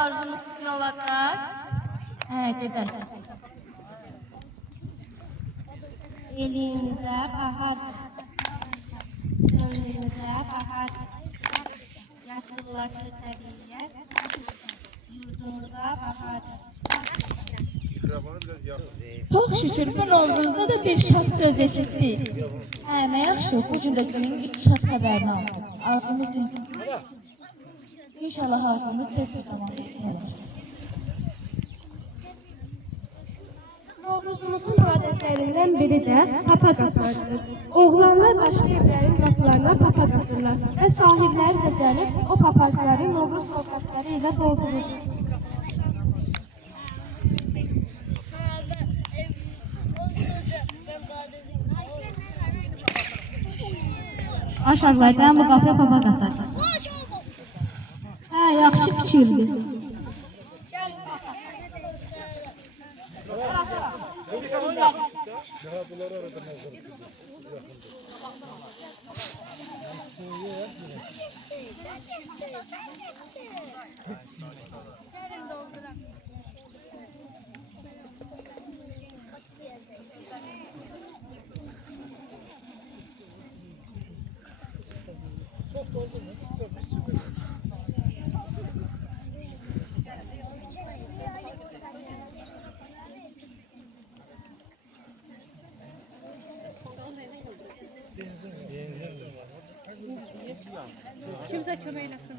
arzumuz sizin olacak. Gedək. Elinizə bahardır. Gönlünüzə bahardır. Yaşıllaşır təbiyyət. Yurdumuza bahardır. Çox şükür bu Novruzda da bir şad söz eşitdik. Nə yaxşı, bu gün də günün ilk şad xəbərini aldıq. Arzumuz düzdür. İnşallah arzumuz tez bir zamanda gəlir. Novruzumuzun adətlərindən biri də papa qatlardır. Oğlanlar başqa evlərin qapılarına papa qatırlar və sahibləri də gəlib o papaqları Novruz sovqatları ilə doldurur. Aşağıdan bu qapıya papa qatar. Yaxşı fikirdir. Kimse köməkləsin.